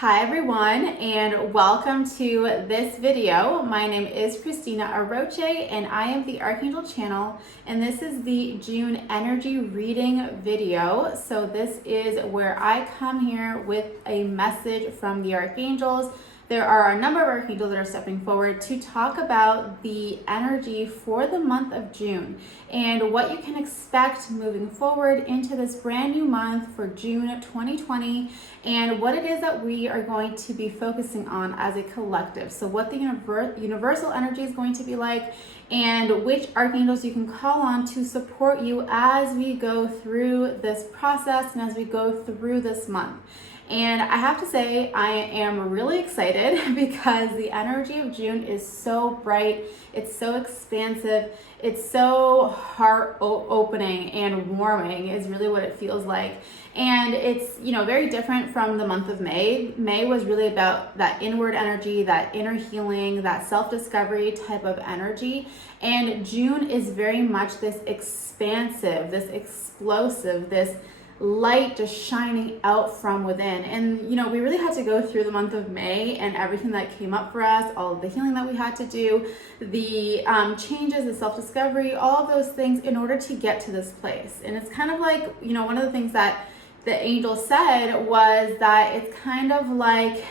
Hi everyone, and welcome to this video. My name is Christina Aroche and I am the Archangel channel, and this is the June energy reading video. So this is where I come here with a message from the Archangels. There are a number of Archangels that are stepping forward to talk about the energy for the month of June and what you can expect moving forward into this brand new month for June 2020, and what it is that we are going to be focusing on as a collective. So what the universal energy is going to be like, and which Archangels you can call on to support you as we go through this process and as we go through this month. And I have to say, I am really excited because the energy of June is so bright, it's so expansive, it's so heart opening and warming is really what it feels like. And it's, very different from the month of May. May was really about that inward energy, that inner healing, that self-discovery type of energy. And June is very much this expansive, this explosive, this light just shining out from within. And we really had to go through the month of May and everything that came up for us, all of the healing that we had to do, the changes, the self-discovery, all of those things in order to get to this place. And it's kind of like, one of the things that the angel said was that it's kind of like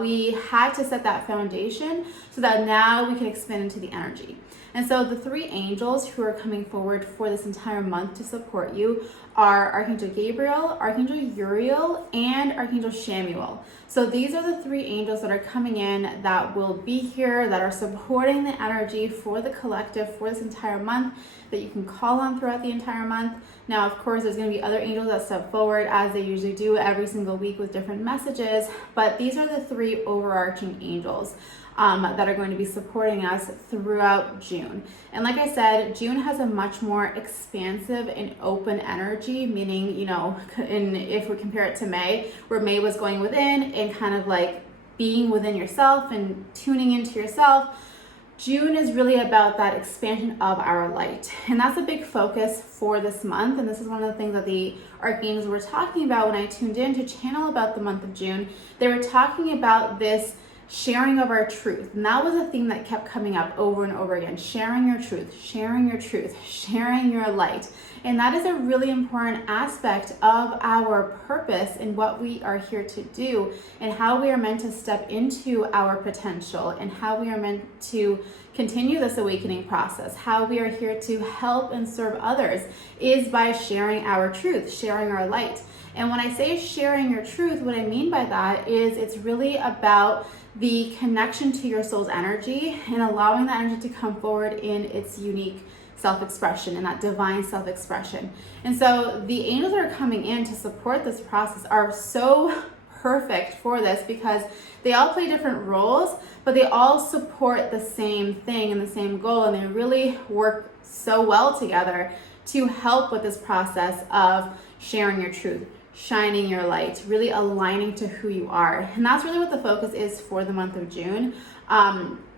we had to set that foundation so that now we can expand into the energy. And so the three angels who are coming forward for this entire month to support you are Archangel Gabriel, Archangel Uriel, and Archangel Samuel. So these are the three angels that are coming in that will be here, that are supporting the energy for the collective for this entire month, that you can call on throughout the entire month. Now, of course, there's going to be other angels that step forward as they usually do every single week with different messages, but these are the three overarching angels that are going to be supporting us throughout June. And like I said, June has a much more expansive and open energy, meaning, if we compare it to May, where May was going within and kind of like being within yourself and tuning into yourself, June is really about that expansion of our light. And that's a big focus for this month. And this is one of the things that the Archangels were talking about when I tuned in to channel about the month of June. They were talking about this sharing of our truth. And that was a theme that kept coming up over and over again. Sharing your truth, sharing your truth, sharing your light. And that is a really important aspect of our purpose and what we are here to do, and how we are meant to step into our potential, and how we are meant to continue this awakening process. How we are here to help and serve others is by sharing our truth, sharing our light. And when I say sharing your truth, what I mean by that is it's really about the connection to your soul's energy and allowing that energy to come forward in its unique self-expression and that divine self-expression. And so the angels that are coming in to support this process are so perfect for this because they all play different roles, but they all support the same thing and the same goal, and they really work so well together to help with this process of sharing your truth, shining your light, really aligning to who you are. And that's really what the focus is for the month of June.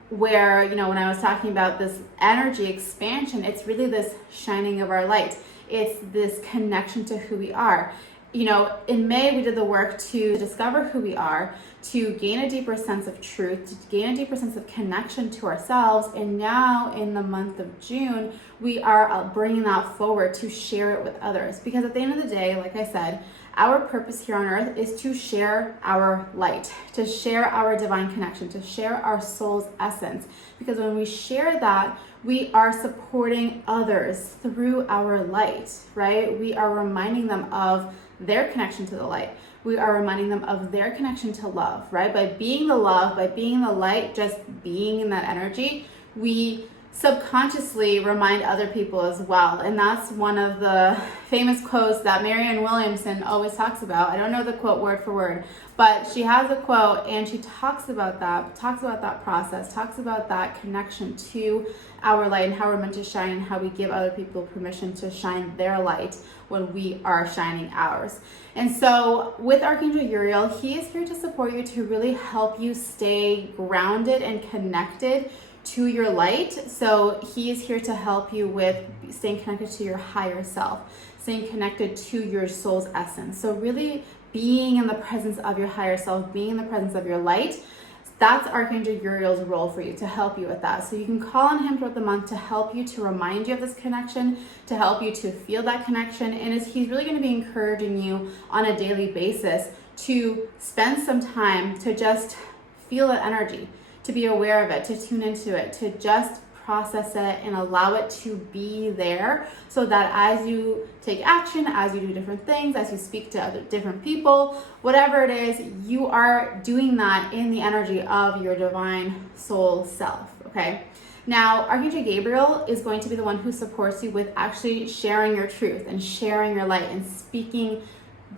Where, when I was talking about this energy expansion, it's really this shining of our light. It's this connection to who we are. In May, we did the work to discover who we are, to gain a deeper sense of truth, to gain a deeper sense of connection to ourselves. And now in the month of June, we are bringing that forward to share it with others. Because at the end of the day, like I said, our purpose here on earth is to share our light, to share our divine connection, to share our soul's essence. Because when we share that, we are supporting others through our light, right? We are reminding them of their connection to the light. We are reminding them of their connection to love, right? By being the love, by being the light, just being in that energy, we subconsciously remind other people as well. And that's one of the famous quotes that Marianne Williamson always talks about. I don't know the quote word for word, but she has a quote and she talks about that process, talks about that connection to our light and how we're meant to shine, and how we give other people permission to shine their light when we are shining ours. And so with Archangel Uriel, he is here to support you, to really help you stay grounded and connected to your light. So he is here to help you with staying connected to your higher self, staying connected to your soul's essence. So really being in the presence of your higher self, being in the presence of your light. That's Archangel Uriel's role for you, to help you with that. So you can call on him throughout the month to help you, to remind you of this connection, to help you to feel that connection. And he's really going to be encouraging you on a daily basis to spend some time to just feel that energy, to be aware of it, to tune into it, to just process it and allow it to be there, so that as you take action, as you do different things, as you speak to other different people, whatever it is, you are doing that in the energy of your divine soul self, okay? Now, Archangel Gabriel is going to be the one who supports you with actually sharing your truth and sharing your light and speaking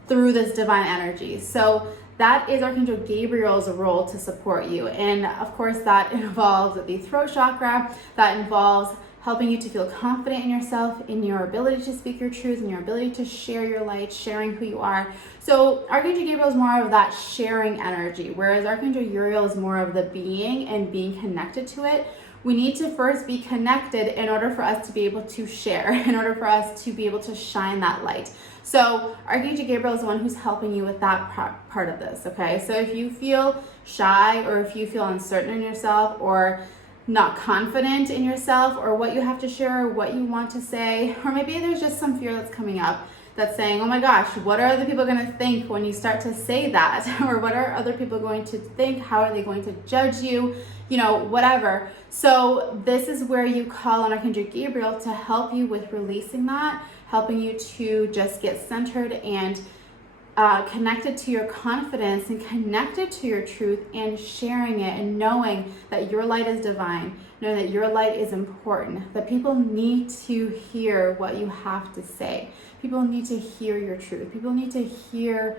through this divine energy. So that is Archangel Gabriel's role to support you. And of course, that involves the throat chakra, that involves helping you to feel confident in yourself, in your ability to speak your truth, in your ability to share your light, sharing who you are. So Archangel Gabriel is more of that sharing energy, whereas Archangel Uriel is more of the being and being connected to it. We need to first be connected in order for us to be able to share, in order for us to be able to shine that light. So Archangel Gabriel is the one who's helping you with that part of this, okay? So if you feel shy, or if you feel uncertain in yourself, or not confident in yourself, or what you have to share, or what you want to say, or maybe there's just some fear that's coming up that's saying, oh my gosh, what are other people going to think when you start to say that? Or what are other people going to think? How are they going to judge you? You know, whatever. So this is where you call on Archangel Gabriel to help you with releasing that, helping you to just get centered and connected to your confidence and connected to your truth, and sharing it and knowing that your light is divine, knowing that your light is important, that people need to hear what you have to say. People need to hear your truth. People need to hear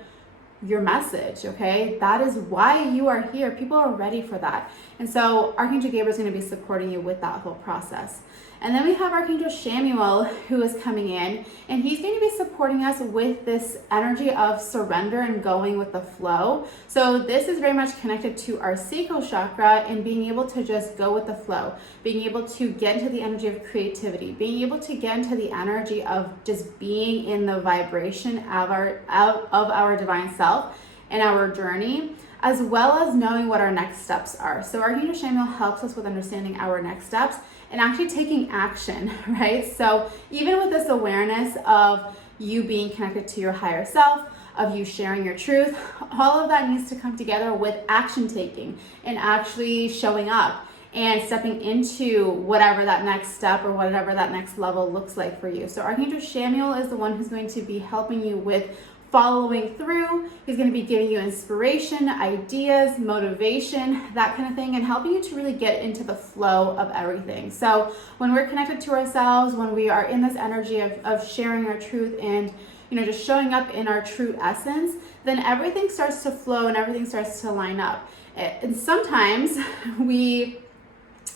your message, okay? That is why you are here. People are ready for that. And so Archangel Gabriel is going to be supporting you with that whole process. And then we have Archangel Samuel, who is coming in, and he's going to be supporting us with this energy of surrender and going with the flow. So this is very much connected to our sacral chakra and being able to just go with the flow, being able to get into the energy of creativity, being able to get into the energy of just being in the vibration of our divine self and our journey, as well as knowing what our next steps are. So Archangel Samuel helps us with understanding our next steps and actually taking action, right? So even with this awareness of you being connected to your higher self, of you sharing your truth, all of that needs to come together with action taking and actually showing up and stepping into whatever that next step or whatever that next level looks like for you. So Archangel Samuel is the one who's going to be helping you with following through. He's going to be giving you inspiration, ideas, motivation, that kind of thing, and helping you to really get into the flow of everything. So when we're connected to ourselves, when we are in this energy of sharing our truth and, you know, just showing up in our true essence, then everything starts to flow and everything starts to line up. And sometimes we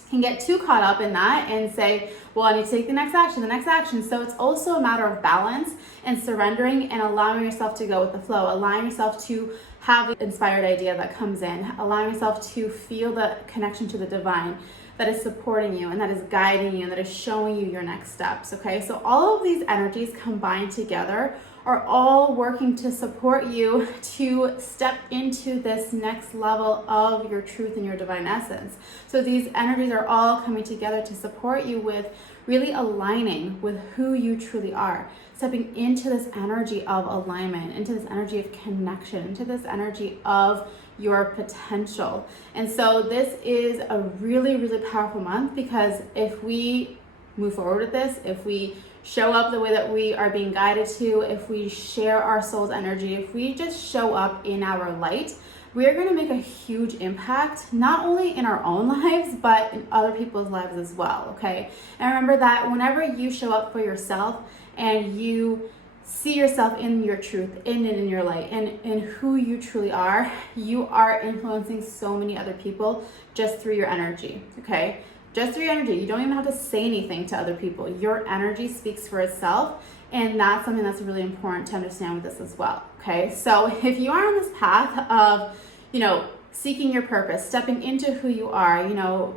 can get too caught up in that and say, well, I need to take the next action. So it's also a matter of balance and surrendering and allowing yourself to go with the flow, allowing yourself to have the inspired idea that comes in, allowing yourself to feel the connection to the divine that is supporting you and that is guiding you and that is showing you your next steps, okay? So all of these energies combined together are all working to support you to step into this next level of your truth and your divine essence. So these energies are all coming together to support you with really aligning with who you truly are, stepping into this energy of alignment, into this energy of connection, into this energy of your potential. And so this is a really, really powerful month, because if we move forward with this, if we show up the way that we are being guided to, if we share our soul's energy, if we just show up in our light, we are going to make a huge impact, not only in our own lives, but in other people's lives as well, okay? And remember that whenever you show up for yourself and you see yourself in your truth, in your light, and in who you truly are, you are influencing so many other people just through your energy, okay? Just through your energy. You don't even have to say anything to other people. Your energy speaks for itself, and that's something that's really important to understand with this as well, okay? So if you are on this path of, you know, seeking your purpose, stepping into who you are,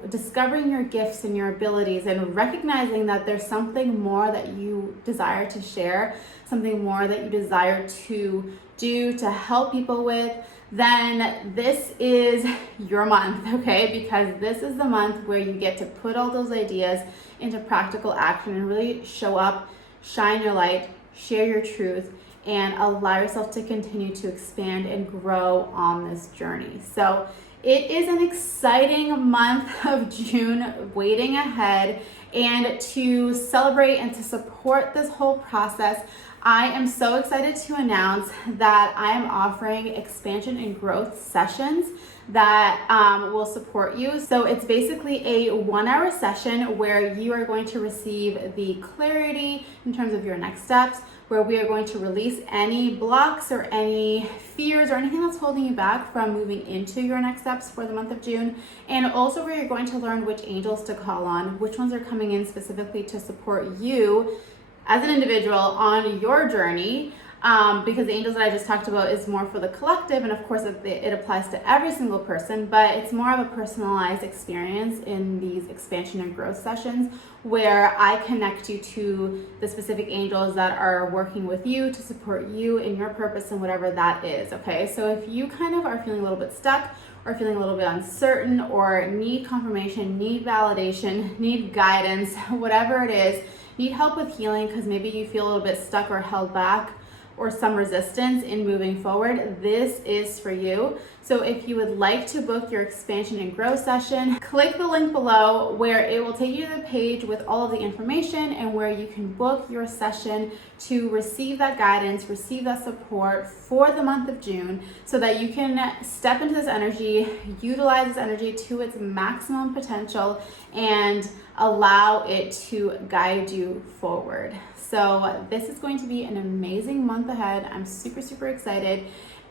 discovering your gifts and your abilities, and recognizing that there's something more that you desire to share, something more that you desire to do to help people with, then this is your month, okay? Because this is the month where you get to put all those ideas into practical action and really show up, shine your light, share your truth, and allow yourself to continue to expand and grow on this journey. So it is an exciting month of June waiting ahead, and to celebrate and to support this whole process, I am so excited to announce that I am offering expansion and growth sessions that will support you. So it's basically a 1-hour session where you are going to receive the clarity in terms of your next steps, where we are going to release any blocks or any fears or anything that's holding you back from moving into your next steps for the month of June. And also where you're going to learn which angels to call on, which ones are coming in specifically to support you as an individual on your journey. Because the angels that I just talked about is more for the collective, and of course it applies to every single person, but it's more of a personalized experience in these expansion and growth sessions where I connect you to the specific angels that are working with you to support you in your purpose and whatever that is, okay? So if you kind of are feeling a little bit stuck or feeling a little bit uncertain or need confirmation, need validation, need guidance, whatever it is, need help with healing because maybe you feel a little bit stuck or held back, or some resistance in moving forward, this is for you. So if you would like to book your expansion and growth session, click the link below where it will take you to the page with all of the information and where you can book your session to receive that guidance, receive that support for the month of June so that you can step into this energy, utilize this energy to its maximum potential, and allow it to guide you forward. So this is going to be an amazing month ahead. I'm super, super excited.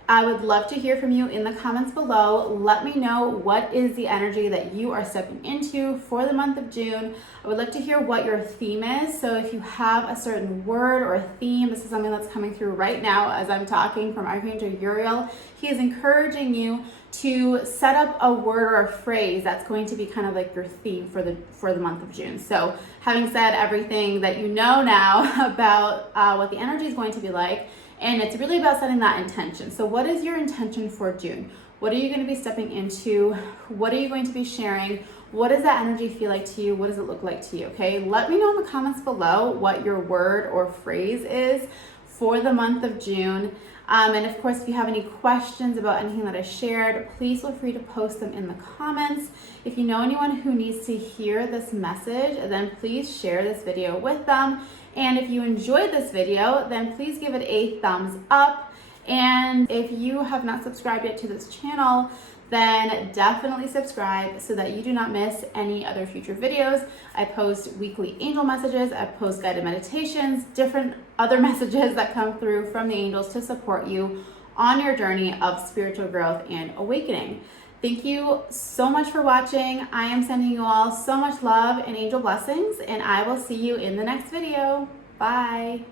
I would love to hear from you in the comments below. Let me know what is the energy that you are stepping into for the month of June. I would love to hear what your theme is. So if you have a certain word or a theme, this is something that's coming through right now as I'm talking from Archangel Uriel. He is encouraging you to set up a word or a phrase that's going to be kind of like your theme for the month of June. So having said everything that you know now about what the energy is going to be like, and it's really about setting that intention. So what is your intention for June? What are you going to be stepping into? What are you going to be sharing? What does that energy feel like to you? What does it look like to you? Okay, let me know in the comments below what your word or phrase is for the month of June. And of course, if you have any questions about anything that I shared, please feel free to post them in the comments. If you know anyone who needs to hear this message, then please share this video with them. And if you enjoyed this video, then please give it a thumbs up. And if you have not subscribed yet to this channel, then definitely subscribe so that you do not miss any other future videos. I post weekly angel messages, I post guided meditations, different other messages that come through from the angels to support you on your journey of spiritual growth and awakening. Thank you so much for watching. I am sending you all so much love and angel blessings, and I will see you in the next video. Bye.